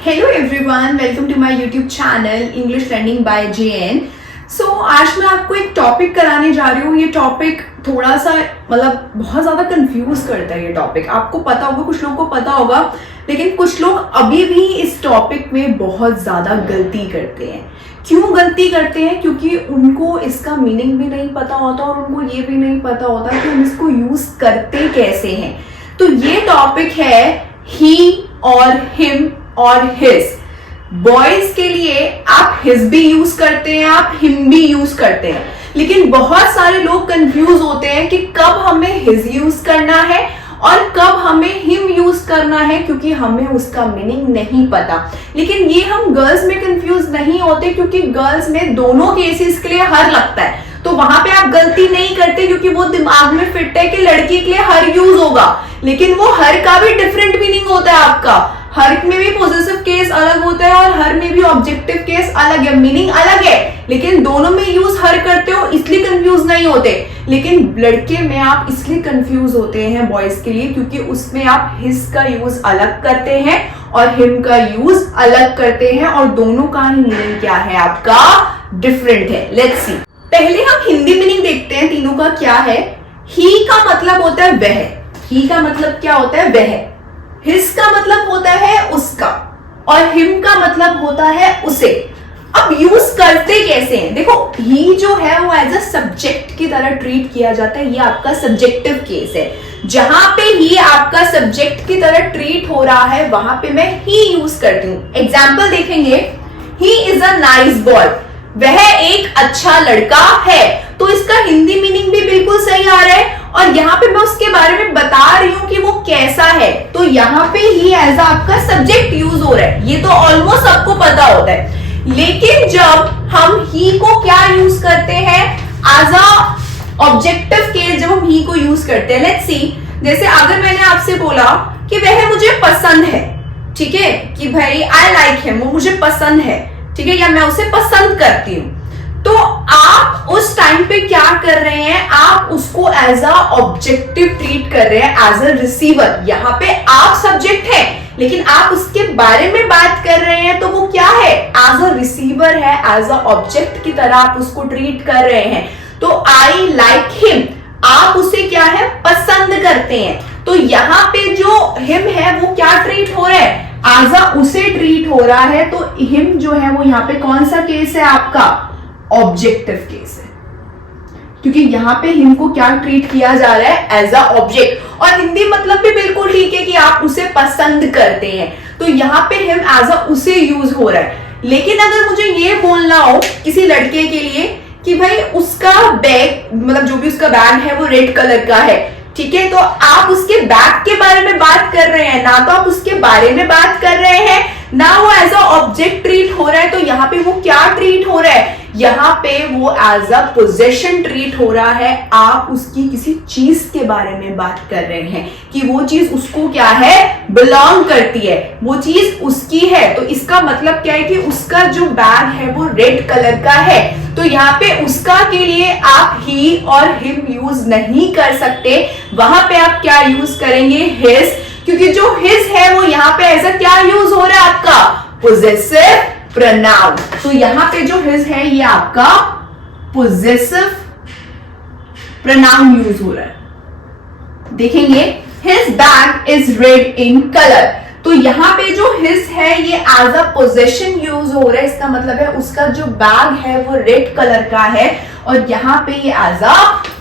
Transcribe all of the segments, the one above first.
Hello everyone, welcome to my YouTube channel English learning by JN। आज मैं आपको एक टॉपिक कराने जा रही हूँ। ये टॉपिक थोड़ा सा बहुत ज़्यादा कंफ्यूज करता है। ये टॉपिक आपको पता होगा, कुछ लोगों को पता होगा, लेकिन कुछ लोग अभी भी इस टॉपिक में बहुत ज़्यादा गलती करते हैं। क्यों गलती करते हैं? क्योंकि उनको इसका मीनिंग भी नहीं पता होता और उनको ये भी नहीं पता होता कि हम इसको यूज़ करते कैसे हैं। तो ये टॉपिक है ही और हिम और हिज। बॉयज के लिए आप हिज भी यूज करते हैं, आप हिम भी यूज करते हैं, लेकिन बहुत सारे लोग कंफ्यूज होते हैं कि कब हमें हिज यूज करना है और कब हमें हिम यूज करना है, क्योंकि हमें उसका मीनिंग नहीं पता। लेकिन ये हम गर्ल्स में कंफ्यूज नहीं होते, क्योंकि गर्ल्स में दोनों केसेस के लिए हर लगता है, तो वहां पे आप गलती नहीं करते, क्योंकि वो दिमाग में फिट है कि लड़की के लिए हर यूज होगा। लेकिन वो हर का भी डिफरेंट मीनिंग होता है। आपका हर में भी पॉजिटिव केस अलग होता है और हर में भी ऑब्जेक्टिव केस अलग है, मीनिंग अलग है, लेकिन दोनों में यूज हर करते हो, इसलिए कंफ्यूज नहीं होते। लेकिन लड़के में आप इसलिए कंफ्यूज होते हैं बॉयज के लिए, क्योंकि उसमें आप हिज का यूज अलग करते हैं और हिम का यूज अलग करते हैं, और दोनों का ही मीनिंग क्या है आपका डिफरेंट है। Let's see. पहले हम हिंदी मीनिंग देखते हैं तीनों का क्या है। ही का मतलब होता है वह, ही का मतलब क्या होता है वह, हिज का मतलब होता है उसका, और हिम का मतलब होता है उसे। अब यूज करते कैसे हैं? देखो, ही जो है वो एज अ सब्जेक्ट की तरह ट्रीट किया जाता है। ये आपका सब्जेक्टिव केस है। जहां पे ही आपका सब्जेक्ट की तरह ट्रीट हो रहा है, वहां पे मैं ही यूज करती हूँ। एग्जाम्पल देखेंगे, he is a nice boy, वह एक अच्छा लड़का है, तो इसका हिंदी मीनिंग भी बिल्कुल सही आ रहा है, और यहाँ पे मैं उसके बारे में बता रही हूँ कि वो कैसा है, तो यहाँ पे ही एज आपका सब्जेक्ट यूज हो रहा है। ये तो ऑलमोस्ट सबको पता होता है। लेकिन जब हम ही को क्या यूज करते हैं एज अ ऑब्जेक्टिव केस, जब हम ही को यूज करते हैं, लेट्स सी, जैसे अगर मैंने आपसे बोला कि वह मुझे पसंद है, ठीक है, कि भाई आई लाइक हिम, वो मुझे पसंद है, ठीक है, या मैं उसे पसंद करती हूँ, तो आप उस टाइम पे क्या कर रहे हैं? आप उसको एज अ ऑब्जेक्टिव ट्रीट कर रहे हैं, एज अ रिसीवर। यहाँ पे आप सब्जेक्ट है, लेकिन आप उसके बारे में बात कर रहे हैं, तो वो क्या है? एज अ रिसीवर है, एज अ ऑब्जेक्ट की तरह आप उसको ट्रीट कर रहे हैं। तो आई लाइक हिम, आप उसे क्या है? पसंद करते हैं। तो यहाँ पे जो हिम है वो क्या ट्रीट हो रहा है? एज अ उसे ट्रीट हो रहा है। तो हिम जो है वो यहाँ पे कौन सा केस है आपका? ऑब्जेक्टिव केस है, क्योंकि यहाँ पे हिम को क्या ट्रीट किया जा रहा है? As a object. और हिंदी मतलब भी बिल्कुल ठीक है कि आप उसे पसंद करते हैं, तो यहाँ पे हिम एज अ उसे यूज हो रहा है। लेकिन अगर मुझे ये बोलना हो किसी लड़के के लिए कि भाई उसका बैग, जो भी उसका बैग है वो रेड कलर का है, ठीक है, तो आप उसके बैग के बारे में बात कर रहे हैं, ना तो आप उसके बारे में बात कर रहे हैं, ना वो एज अ ऑब्जेक्ट ट्रीट हो रहा है। तो यहाँ पे वो क्या ट्रीट हो रहा है? यहाँ पे वो एज अ पोजेशन ट्रीट हो रहा है। आप उसकी किसी चीज के बारे में बात कर रहे हैं कि वो चीज उसको क्या है? बिलोंग करती है, वो चीज उसकी है। तो इसका मतलब क्या है कि उसका जो बैग है वो रेड कलर का है, तो यहाँ पे उसका के लिए आप ही और हिम यूज नहीं कर सकते। वहां पे आप क्या यूज करेंगे? हिज, क्योंकि जो हिज है वो यहाँ पे ऐसा क्या यूज हो रहा है आपका? Possessive pronoun. तो यहाँ पे जो हिज है ये आपका पोजेसिव प्रोनाउन यूज हो रहा है। देखेंगे, his bag is red in colour, तो यहाँ पे जो हिज है ये एज अ पोजेशन यूज हो रहा है। इसका मतलब है उसका जो बैग है वो रेड कलर का है, और यहाँ पे ये एज अ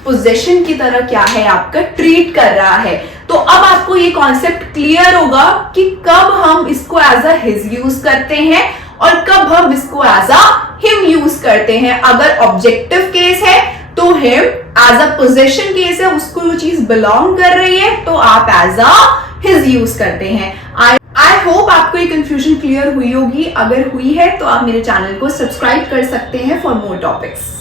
पोजेशन की तरह क्या है आपका? ट्रीट कर रहा है। तो अब आपको ये कॉन्सेप्ट क्लियर होगा कि कब हम इसको एज अ हिज यूज करते हैं और कब हम इसको एज अ हिम यूज करते हैं। अगर ऑब्जेक्टिव केस है तो him, as a possession case है, उसको जो चीज बिलोंग कर रही है, तो आप एज अ हिज यूज करते हैं। आई होप आपको ये कंफ्यूजन क्लियर हुई होगी। अगर हुई है तो आप मेरे चैनल को सब्सक्राइब कर सकते हैं फॉर मोर टॉपिक्स।